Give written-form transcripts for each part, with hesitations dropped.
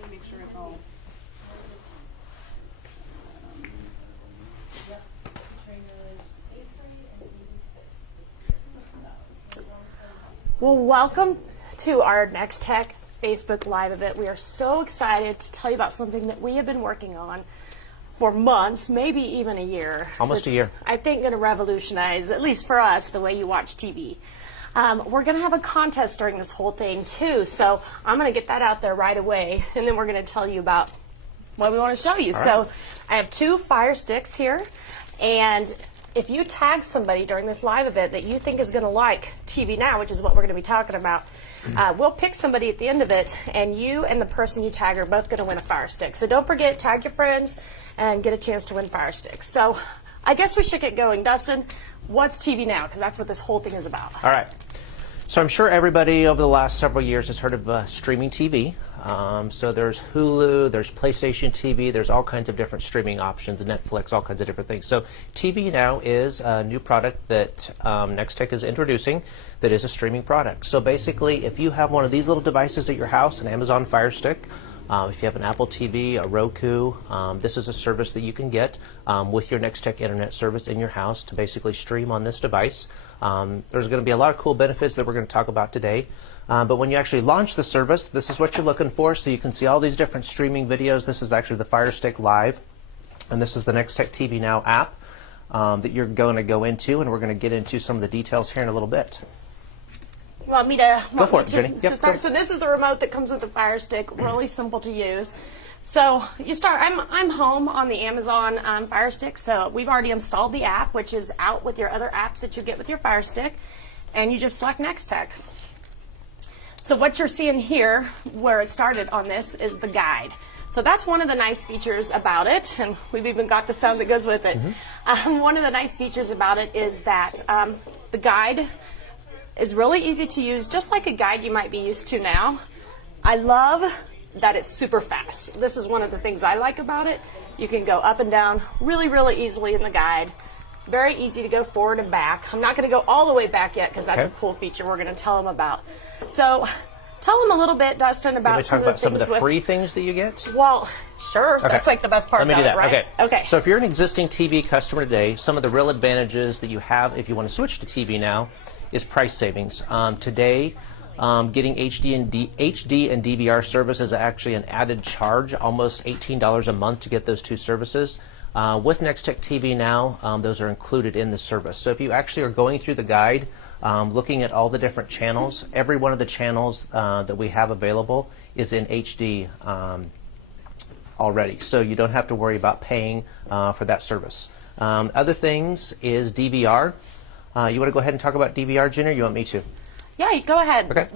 let me make sure it's all. Well, welcome to our Nex-Tech Facebook Live event. We are so excited to tell you about something that we have been working on for months, maybe even a year. Almost a year. I think going to revolutionize, at least for us, the way you watch TV. We're going to have a contest during this whole thing too, so I'm going to get that out there right away, and then we're going to tell you about what we want to show you. So I have 2 Fire Sticks here, and if you tag somebody during this live event that you think is going to like TV Now, which is what we're going to be talking about, we'll pick somebody at the end of it, and you and the person you tag are both going to win a Fire Stick. So don't forget, tag your friends and get a chance to win Fire Sticks. So I guess we should get going. Dustin, what's TV Now? Because that's what this whole thing is about. All right. So I'm sure everybody over the last several years has heard of streaming TV. So there's Hulu, there's PlayStation TV, there's all kinds of different streaming options, Netflix, all kinds of different things. So TV Now is a new product that Nex-Tech is introducing that is a streaming product. So basically, if you have one of these little devices at your house, an Amazon Fire Stick, if you have an Apple TV, a Roku, this is a service that you can get with your Nex-Tech internet service in your house to basically stream on this device. There's going to be a lot of cool benefits that we're going to talk about today. But when you actually launch the service, this is what you're looking for. So you can see all these different streaming videos. This is actually the Fire Stick Live, and this is the Nex-Tech TV Now app that you're going to go into, and we're going to get into some of the details here in a little bit. You want me to go for it, Jenny? To start? So this is the remote that comes with the Fire Stick. Really simple to use. So you start. I'm home on the Amazon Fire Stick. So we've already installed the app, which is out with your other apps that you get with your Fire Stick, and you just select Nex-Tech. So what you're seeing here, where it started on this, is the guide. So that's one of the nice features about it, and we've even got the sound that goes with it. One of the nice features about it is that the guide is really easy to use, just like a guide you might be used to now. I love that it's super fast. This is one of the things I like about it. You can go up and down really, really easily in the guide. Very easy to go forward and back. I'm not going to go all the way back yet because that's a cool feature we're going to tell them about. So tell them a little bit, Dustin, about some of the free things that you get? Well, sure. Okay. That's like the best part about it, right? Okay. So if you're an existing TV customer today, some of the real advantages that you have if you want to switch to TV Now is price savings. Today, getting HD and DVR service is actually an added charge, almost $18 a month to get those 2 services. With Nex-Tech TV Now, those are included in the service. So if you actually are going through the guide, looking at all the different channels, every one of the channels that we have available is in HD already. So you don't have to worry about paying for that service. Other things is DVR. You want to go ahead and talk about DVR, Jen, or you want me to? Yeah, go ahead. Okay.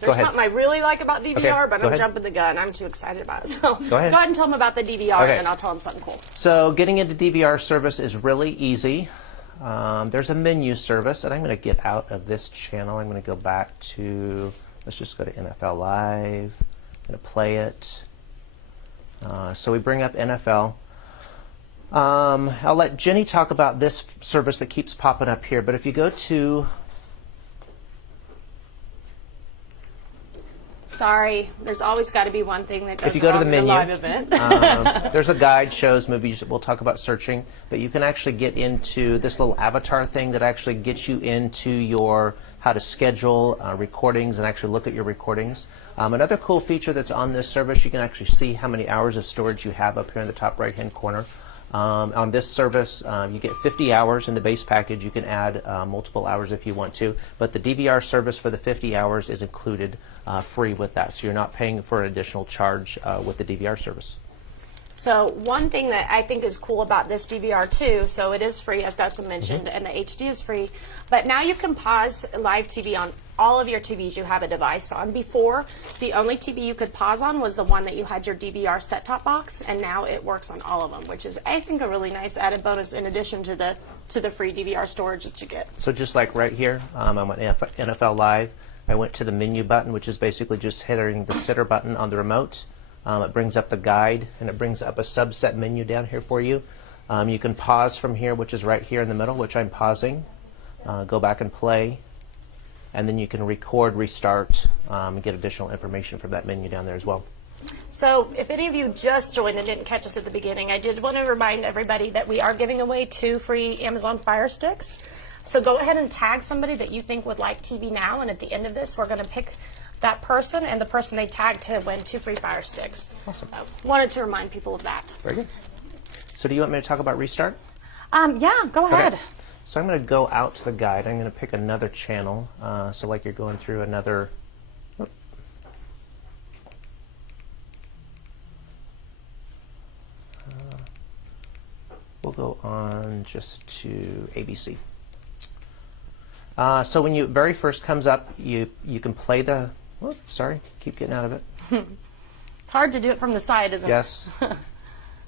There's something I really like about DVR, but I'm jumping the gun. I'm too excited about it. So go ahead and tell them about the DVR, and then I'll tell them something cool. So getting into DVR service is really easy. There's a menu service, and I'm going to get out of this channel. I'm going to go back to, let's just go to NFL Live. I'm going to play it. So we bring up NFL. I'll let Jenny talk about this service that keeps popping up here, but if you go to... Sorry, there's always got to be one thing that goes if you go to the menu, live event. there's a guide, shows, movies. We'll talk about searching, but you can actually get into this little avatar thing that actually gets you into your how to schedule recordings and actually look at your recordings. Another cool feature that's on this service, you can actually see how many hours of storage you have up here in the top right-hand corner. On this service, you get 50 hours in the base package. You can add multiple hours if you want to, but the DVR service for the 50 hours is included free with that, so you're not paying for an additional charge with the DVR service. So one thing that I think is cool about this DVR too, so it is free, as Dustin mentioned, and the HD is free, but now you can pause live TV on all of your TVs you have a device on. Before, the only TV you could pause on was the one that you had your DVR set-top box, and now it works on all of them, which is, I think, a really nice added bonus in addition to the free DVR storage that you get. So just like right here, I'm on NFL Live. I went to the menu button, which is basically just hitting the center button on the remote. It brings up the guide, and it brings up a subset menu down here for you. You can pause from here, which is right here in the middle, which I'm pausing. Go back and play. and then you can record, restart, and get additional information from that menu down there as well. So if any of you just joined and didn't catch us at the beginning, I did want to remind everybody that we are giving away 2 free Amazon Fire Sticks. So go ahead and tag somebody that you think would like TV Now, and at the end of this, we're going to pick that person and the person they tag to win 2 free Fire Sticks. Awesome. So wanted to remind people of that. Very good. So do you want me to talk about restart? Yeah, go ahead. Okay. So I'm going to go out to the guide. I'm going to pick another channel. So like you're going through another. We'll go on just to ABC. So when you very first comes up, you can play the. Whoops, sorry, keep getting out of it. It's hard to do it from the side, isn't it? Yes.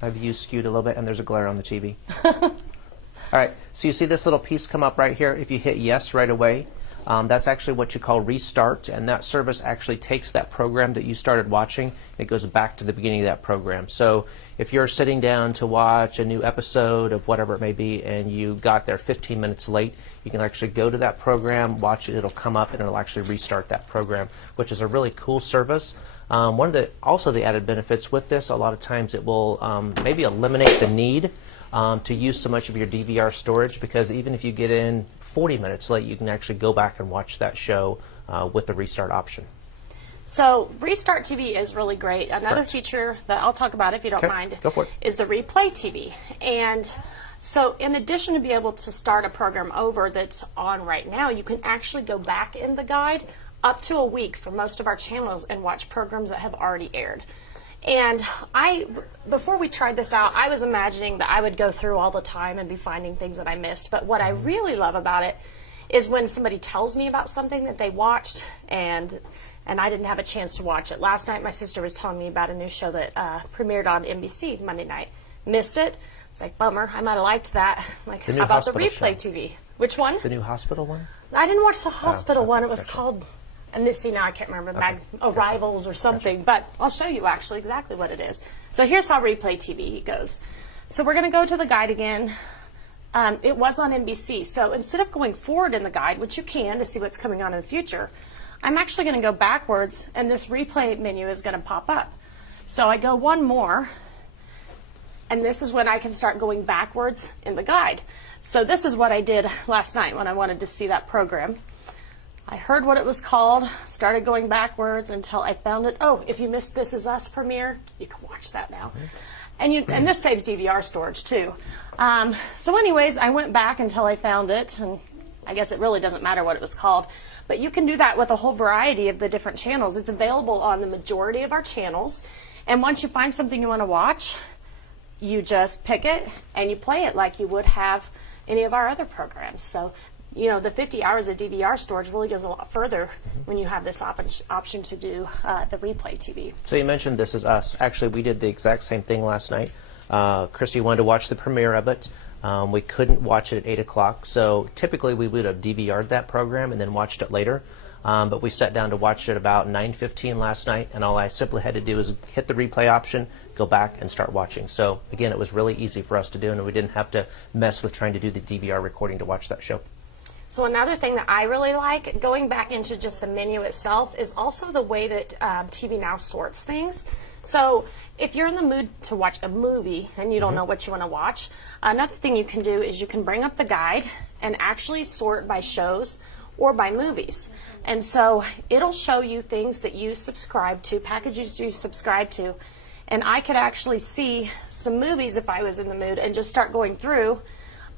My view skewed a little bit, and there's a glare on the TV. All right, so you see this little piece come up right here. If you hit yes right away, that's actually what you call restart, and that service actually takes that program that you started watching, and it goes back to the beginning of that program. So if you're sitting down to watch a new episode of whatever it may be, and you got there 15 minutes late, you can actually go to that program, watch it, it'll come up, and it'll actually restart that program, which is a really cool service. One of the also the added benefits with this, a lot of times it will maybe eliminate the need to use so much of your DVR storage, because even if you get in 40 minutes late, you can actually go back and watch that show with the restart option. So Restart TV is really great. Another Correct. feature that I'll talk about, if you don't Okay, mind, go for it. is the Replay TV. And so in addition to be able to start a program over that's on right now, you can actually go back in the guide up to a week for most of our channels and watch programs that have already aired. And before we tried this out, I was imagining that I would go through all the time and be finding things that I missed. But what I really love about it is when somebody tells me about something that they watched and I didn't have a chance to watch it. Last night, my sister was telling me about a new show that premiered on NBC Monday night. Missed it. It's like, bummer. I might have liked that. Like, The new how about the hospital Replay show. TV? Which one? The new hospital one? I didn't watch the hospital one. It was gotcha. called, and this, see, now I can't remember, Arrivals or something, but I'll show you actually exactly what it is. So here's how Replay TV goes. So we're going to go to the guide again. It was on NBC, so instead of going forward in the guide, which you can to see what's coming on in the future, I'm actually going to go backwards, and this replay menu is going to pop up. So I go one more, and this is when I can start going backwards in the guide. So this is what I did last night when I wanted to see that program. I heard what it was called, started going backwards until I found it. Oh, if you missed This Is Us premiere, you can watch that now. And this saves DVR storage too. So anyways, I went back until I found it, and I guess it really doesn't matter what it was called. But you can do that with a whole variety of the different channels. It's available on the majority of our channels. And once you find something you want to watch, you just pick it and you play it like you would have any of our other programs. So, you know, the 50 hours of DVR storage really goes a lot further when you have this option to do the Replay TV. So you mentioned This Is Us. Actually, we did the exact same thing last night. Christy wanted to watch the premiere of it. We couldn't watch it at 8 o'clock, so typically we would have DVR'd that program and then watched it later. But we sat down to watch it about 9:15 last night, and all I simply had to do was hit the replay option, go back, and start watching. So again, it was really easy for us to do, and we didn't have to mess with trying to do the DVR recording to watch that show. So another thing that I really like, going back into just the menu itself, is also the way that TV Now sorts things. So if you're in the mood to watch a movie and you don't know what you want to watch, another thing you can do is you can bring up the guide and actually sort by shows or by movies. And so it'll show you things that you subscribe to, packages you subscribe to, and I could actually see some movies if I was in the mood and just start going through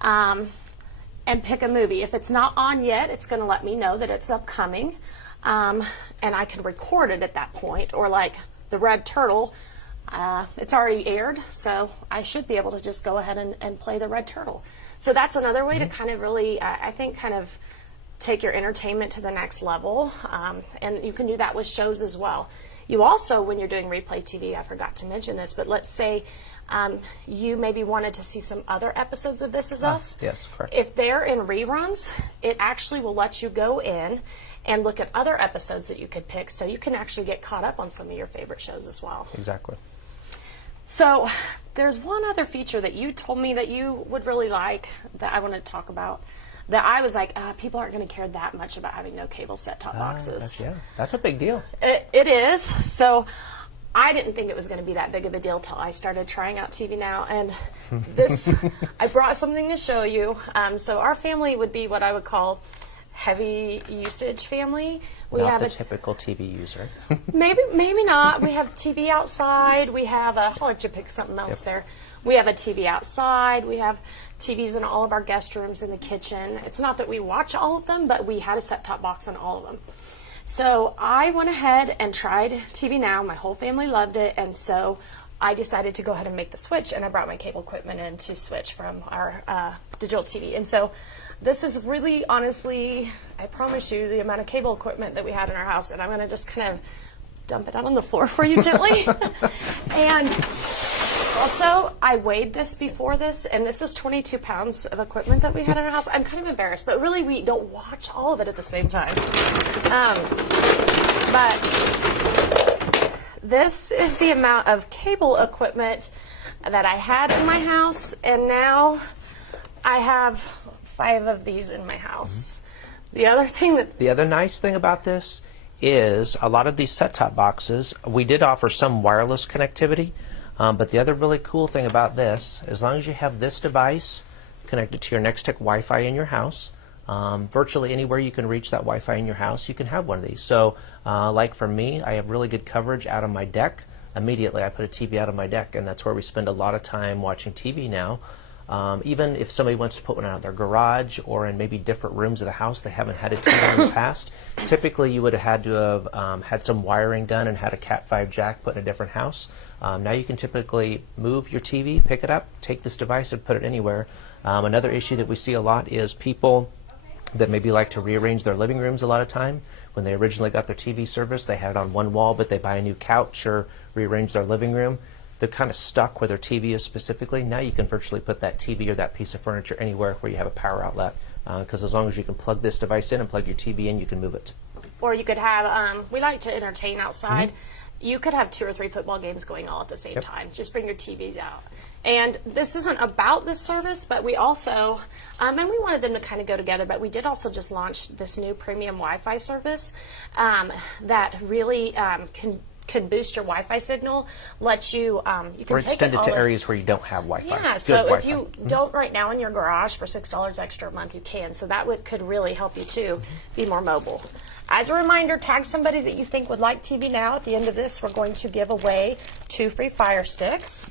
and pick a movie. If it's not on yet, it's going to let me know that it's upcoming, and I can record it at that point. Or like the Red Turtle, it's already aired, so I should be able to just go ahead and play the Red Turtle. So that's another way to kind of really, I think, kind of take your entertainment to the next level, and you can do that with shows as well. You also, when you're doing Replay TV, I forgot to mention this, but let's say you maybe wanted to see some other episodes of This Is Us. Yes, correct. If they're in reruns, it actually will let you go in and look at other episodes that you could pick, so you can actually get caught up on some of your favorite shows as well. Exactly. So there's one other feature that you told me that you would really like that I wanted to talk about. that I was like, people aren't going to care that much about having no cable set-top boxes. That's a big deal. It is. So I didn't think it was going to be that big of a deal till I started trying out TV Now, and this I brought something to show you. So our family would be what I would call heavy usage family. We Not have the typical TV user. maybe not. We have TV outside. We have a. I'll let you pick something else there. We have a TV outside. We have TVs in all of our guest rooms, in the kitchen. It's not that we watch all of them, but we had a set-top box on all of them. So I went ahead and tried TV Now. My whole family loved it, and so I decided to go ahead and make the switch, and I brought my cable equipment in to switch from our digital TV. And so this is really, honestly, I promise you, the amount of cable equipment that we had in our house, and I'm going to just kind of dump it out on the floor for you gently. And also, I weighed this before this, and this is 22 pounds of equipment that we had in our house. I'm kind of embarrassed, but really we don't watch all of it at the same time. But this is the amount of cable equipment that I had in my house, and now I have 5 of these in my house. The other nice thing about this is a lot of these set-top boxes, we did offer some wireless connectivity, but the other really cool thing about this, as long as you have this device connected to your Nex-Tech Wi-Fi in your house, virtually anywhere you can reach that Wi-Fi in your house, you can have one of these. So like for me, I have really good coverage out on my deck. Immediately I put a TV out on my deck, and that's where we spend a lot of time watching TV now. Even if somebody wants to put one out in their garage or in maybe different rooms of the house, they haven't had a TV in the past. Typically, you would have had to have had some wiring done and had a Cat 5 jack put in a different house. Now you can typically move your TV, pick it up, take this device and put it anywhere. Another issue that we see a lot is people that maybe like to rearrange their living rooms a lot of time. When they originally got their TV service, they had it on one wall, but they buy a new couch or rearrange their living room. They're kind of stuck where their TV is specifically. Now you can virtually put that TV or that piece of furniture anywhere where you have a power outlet, because as long as you can plug this device in and plug your TV in, you can move it. Or you could have, we like to entertain outside. You could have 2 or 3 football games going all at the same time. Just bring your TVs out. And this isn't about this service, but we also, and we wanted them to kind of go together, but we did also just launch this new premium Wi-Fi service that really can boost your Wi-Fi signal, let you, you can or extend it to areas where you don't have Wi-Fi. Yeah, so if you don't right now in your garage for $6 extra a month, you can. So that could really help you too be more mobile. As a reminder, tag somebody that you think would like TV Now. At the end of this, we're going to give away 2 free Fire Sticks.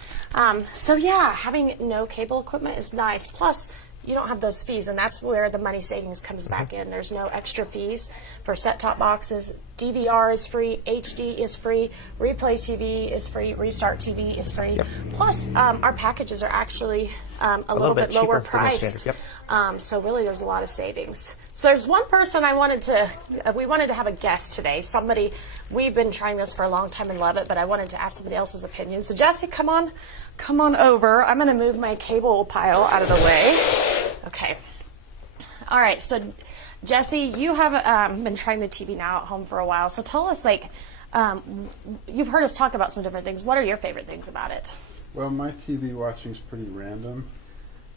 So yeah, having no cable equipment is nice. Plus, you don't have those fees, and that's where the money savings comes back in. There's no extra fees for set-top boxes. DVR is free, HD is free, Replay TV is free, Restart TV is free. Plus, our packages are actually a little bit lower priced. So really, there's a lot of savings. So there's one person we wanted to have a guest today. Somebody, we've been trying this for a long time and love it, but I wanted to ask somebody else's opinion. So Jesse, come on over. I'm going to move my cable pile out of the way. Okay. All right. So Jesse, you have been trying the TV Now at home for a while. So tell us, you've heard us talk about some different things. What are your favorite things about it? Well, my TV watching is pretty random.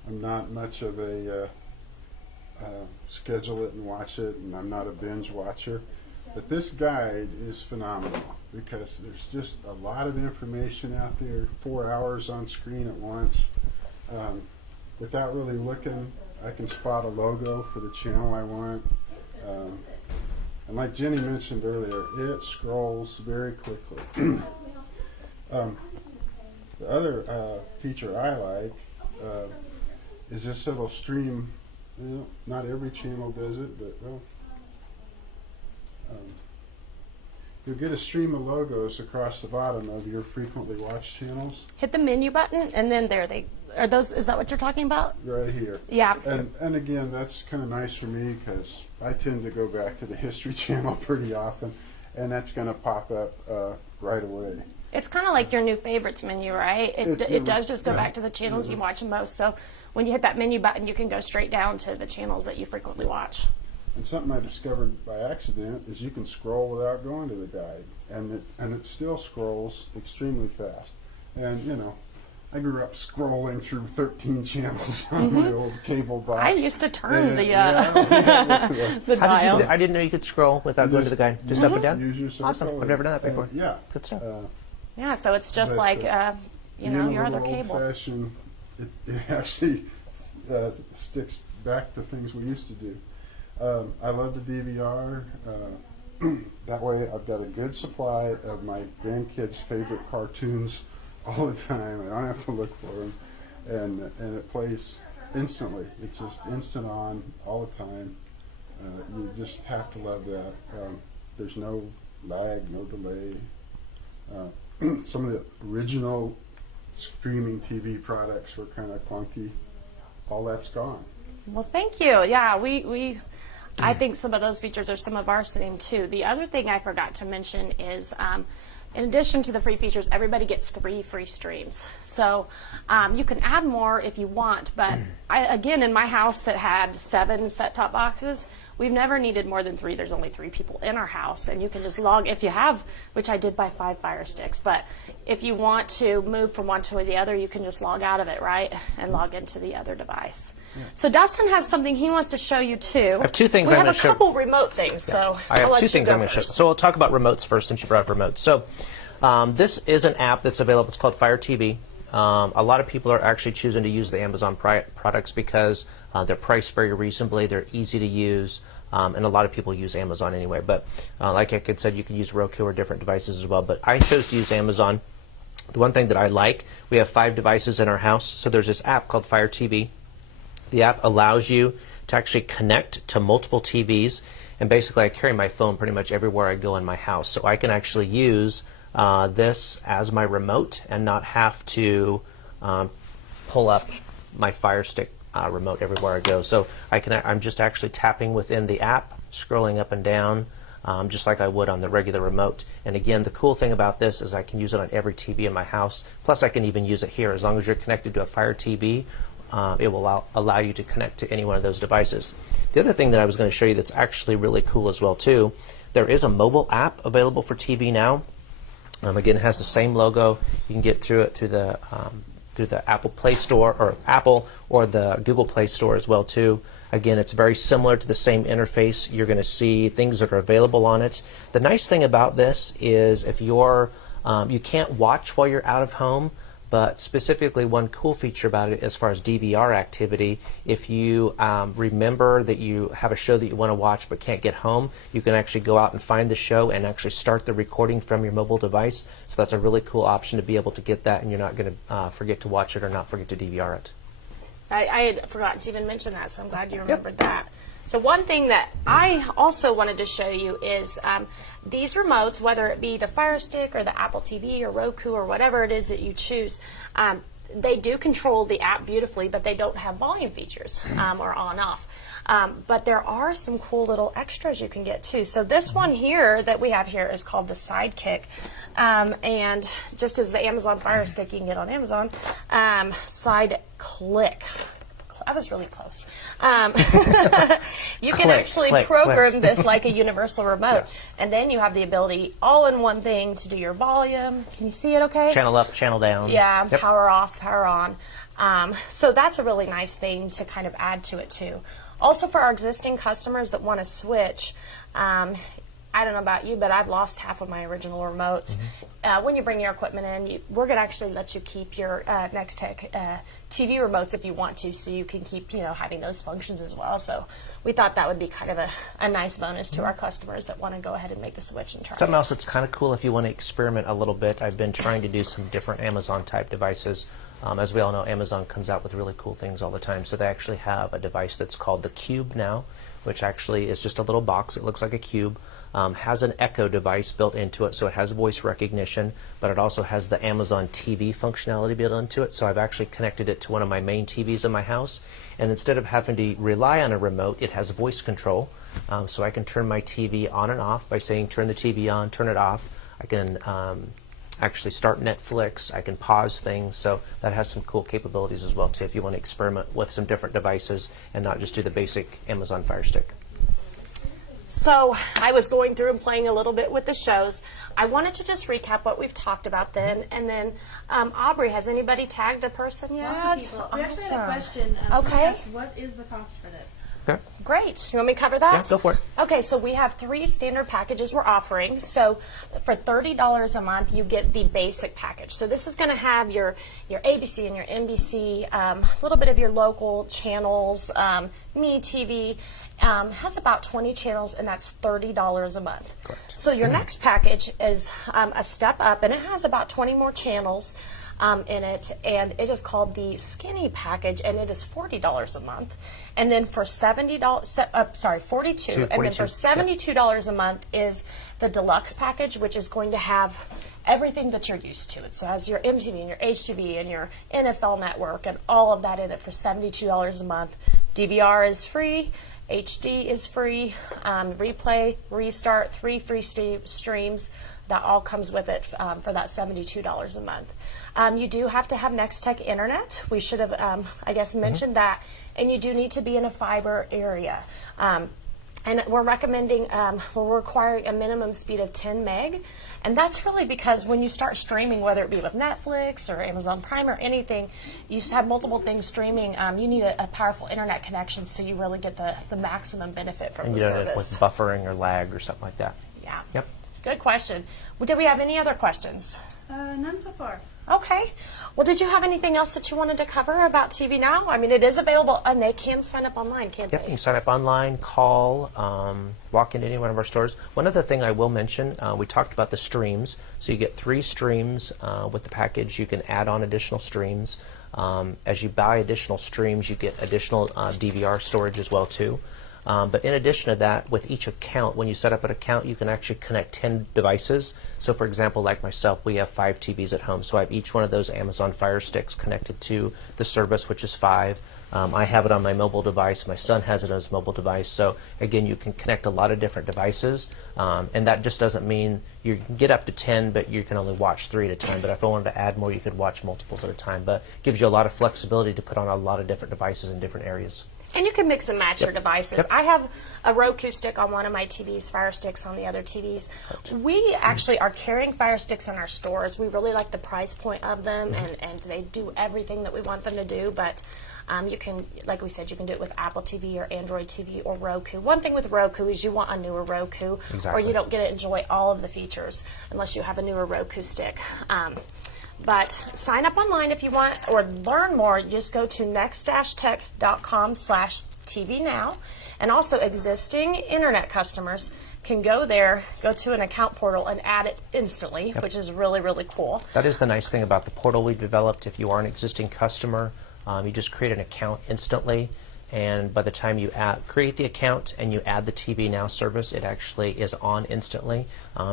I'm not much of a schedule it and watch it, and I'm not a binge watcher. But this guide is phenomenal because there's just a lot of information out there, 4 hours on screen at once. Without really looking, I can spot a logo for the channel I want. And like Jenny mentioned earlier, it scrolls very quickly. The other feature I like is this little stream. Not every channel does it, but you'll get a stream of logos across the bottom of your frequently watched channels. Hit the menu button, and then there they are. Those, is that what you're talking about? Right here. Yeah. And again, that's kind of nice for me because I tend to go back to the History Channel pretty often, and that's going to pop up right away. It's kind of like your new favorites menu, right? It does just go back to the channels you watch the most. So when you hit that menu button, you can go straight down to the channels that you frequently watch. And something I discovered by accident is you can scroll without going to the guide, and it still scrolls extremely fast. And I grew up scrolling through 13 channels on my old cable box. I used to turn the How dial. did you, I didn't know you could scroll without going to the guide. Just up and down? Use your Awesome. circle I've never done that before. yeah. Good stuff. Yeah, so it's just But, like, you know, your other Old cable. fashioned, it actually sticks back to things we used to do. I love the DVR. That way I've got a good supply of my grandkids' favorite cartoons all the time. I don't have to look for them. And it plays instantly. It's just instant on all the time. You just have to love that. There's no lag, no delay. Some of the original streaming TV products were kind of clunky. All that's gone. Well, thank you. Yeah, I think some of those features are some of our same too. The other thing I forgot to mention is, in addition to the free features, everybody gets 3 free streams. So you can add more if you want, but again, in my house that had 7 set-top boxes, we've never needed more than 3. There's only 3 people in our house, and you can just log, if you have, which I did buy 5 Fire Sticks, but if you want to move from one to the other, you can just log out of it, right, and log into the other device. Yeah. So Dustin has something he wants to show you too. I have 2 things we I'm going have to show. a couple remote things, so I I'll have let 2 you things go I'm going to show. first. So we'll talk about remotes first since you brought up remotes. So this is an app that's available. It's called Fire TV. A lot of people are actually choosing to use the Amazon products because they're priced very reasonably. They're easy to use. And a lot of people use Amazon anyway. But like I said, you can use Roku or different devices as well. But I chose to use Amazon. The one thing that I like, we have 5 devices in our house. So there's this app called Fire TV. The app allows you to actually connect to multiple TVs. And basically, I carry my phone pretty much everywhere I go in my house. So I can actually use this as my remote and not have to pull up my Fire Stick remote everywhere I go. So I'm just actually tapping within the app, scrolling up and down, just like I would on the regular remote. And again, the cool thing about this is I can use it on every TV in my house. Plus, I can even use it here. As long as you're connected to a Fire TV, it will allow you to connect to any one of those devices. The other thing that I was going to show you that's actually really cool as well too, there is a mobile app available for TV now. Again, it has the same logo. You can get through it through the Apple Play Store or Apple or the Google Play Store as well too. Again, it's very similar to the same interface. You're going to see things that are available on it. The nice thing about this is if you're you can't watch while you're out of home, but specifically one cool feature about it as far as DVR activity, if you remember that you have a show that you want to watch but can't get home, you can actually go out and find the show and actually start the recording from your mobile device. So that's a really cool option to be able to get that, and you're not going to forget to watch it or not forget to DVR it. I had forgotten to even mention that, so I'm glad you remembered that. So one thing that I also wanted to show you is these remotes, whether it be the Fire Stick or the Apple TV or Roku or whatever it is that you choose, they do control the app beautifully, but they don't have volume features or on-off. But there are some cool little extras you can get too. So this one here that we have here is called the Sidekick. And just as the Amazon Fire Stick you can get on Amazon, Side Click. I was really close. You can actually program this like a universal remote. Yes. And then you have the ability all in one thing to do your volume. Can you see it okay? Channel up, channel down. Yeah, yep. Power off, power on. So that's a really nice thing to kind of add to it too. Also for our existing customers that want to switch, I don't know about you, but I've lost half of my original remotes. Mm-hmm. When you bring your equipment in, we're going to actually let you keep your Nex-Tech TV remotes if you want to, so you can keep, having those functions as well. So we thought that would be kind of a nice bonus to our customers that want to go ahead and make the switch and try Something else that's kind of cool if you want to experiment a little bit. I've been trying to do some different Amazon-type devices. As we all know, Amazon comes out with really cool things all the time. So they actually have a device that's called the Cube now, which actually is just a little box. It looks like a cube. Has an Echo device built into it, so it has voice recognition, but it also has the Amazon TV functionality built into it. So I've actually connected it to one of my main TVs in my house, and instead of having to rely on a remote, it has voice control. So I can turn my TV on and off by saying turn the TV on, turn it off. I can actually start Netflix. I can pause things. So that has some cool capabilities as well too if you want to experiment with some different devices and not just do the basic Amazon Fire Stick. So I was going through and playing a little bit with the shows. I wanted to just recap what we've talked about then, and then Aubrey, has anybody tagged a person yet? Lots of people. We actually had a question. Okay. Someone asked, what is the cost for this? Okay. Great. You want me to cover that? Yeah, go for it. Okay, so we have 3 standard packages we're offering. So for $30 a month, you get the basic package. So this is going to have your ABC and your NBC, a little bit of your local channels, Me TV. Has about 20 channels, and that's $30 a month. Correct. So your next package is a step up, and it has about 20 more channels in it, and it is called the skinny package, and it is $40 a month. And then for $42, and then for $72 a month is the deluxe package, which is going to have everything that you're used to. It so has your MTV and your HTV and your NFL network and all of that in it for $72 a month. DVR is free. HD is free, replay, restart, 3 free streams. That all comes with it for that $72 a month. You do have to have Nex-Tech internet. We should have, I guess, mentioned that. And you do need to be in a fiber area. And we're recommending, we're requiring a minimum speed of 10 meg. And that's really because when you start streaming, whether it be with Netflix or Amazon Prime or anything, you have multiple things streaming. You need a powerful internet connection so you really get the maximum benefit from And the you don't end up with service. buffering or lag or something like that. Yeah. Yep. Good question. Well, did we have any other questions? None so far. Okay. Well, did you have anything else that you wanted to cover about TV Now? I mean, it is available, and they can sign up online, can't Yep, you they? can sign up online, call, walk into any one of our stores. One other thing I will mention, we talked about the streams. So you get 3 streams with the package. You can add on additional streams. As you buy additional streams, you get additional DVR storage as well too. But in addition to that, with each account, when you set up an account, you can actually connect 10 devices. So for example, like myself, we have 5 TVs at home. So I have each one of those Amazon Fire Sticks connected to the service, which is 5. I have it on my mobile device. My son has it on his mobile device. So again, you can connect a lot of different devices. And that just doesn't mean you can get up to 10, but you can only watch 3 at a time. But if I wanted to add more, you could watch multiples at a time. But it gives you a lot of flexibility to put on a lot of different devices in different areas. And you can mix and match your devices. Yep. I have a Roku stick on one of my TVs, Fire Sticks on the other TVs. We actually are carrying Fire Sticks in our stores. We really like the price point of them, and they do everything that we want them to do. But you can, like we said, you can do it with Apple TV or Android TV or Roku. One thing with Roku is you want a newer Roku, or you don't get to enjoy all of the features unless you have a newer Roku stick. But sign up online if you want, or learn more. Just go to nex-tech.com/tvnow. And also existing internet customers can go there, go to an account portal and add it instantly, which is really, really cool. That is the nice thing about the portal we developed. If you are an existing customer, you just create an account instantly. And by the time you create the account and you add the TV Now service, it actually is on instantly.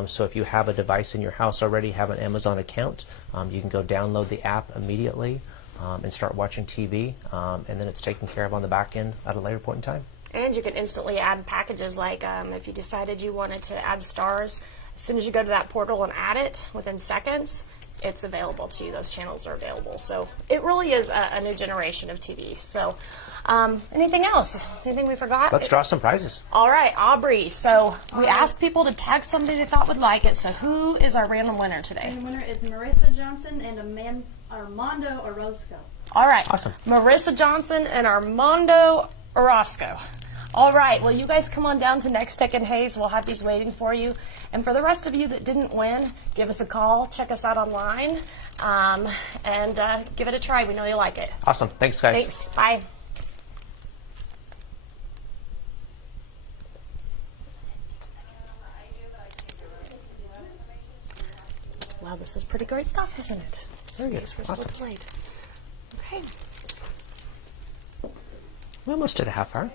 So if you have a device in your house already, have an Amazon account, you can go download the app immediately and start watching TV. And then it's taken care of on the back end at a later point in time. And you can instantly add packages like if you decided you wanted to add stars, as soon as you go to that portal and add it, within seconds, it's available to you. Those channels are available. So it really is a new generation of TV. So anything else? Anything we forgot? Let's draw some prizes. All right, Aubrey. So we asked people to tag somebody they thought would like it. So who is our random winner today? The winner is Marissa Johnson and Armando Orozco. All right. Awesome. Marissa Johnson and Armando Orozco. All right. Well, you guys come on down to Nex-Tech and Hayes. We'll have these waiting for you. And for the rest of you that didn't win, give us a call. Check us out online. And give it a try. We know you like it. Awesome. Thanks, guys. Thanks. Bye. Wow, this is pretty great stuff, isn't it? Very good. Thanks for Awesome. delayed. Okay. We almost did a half hour.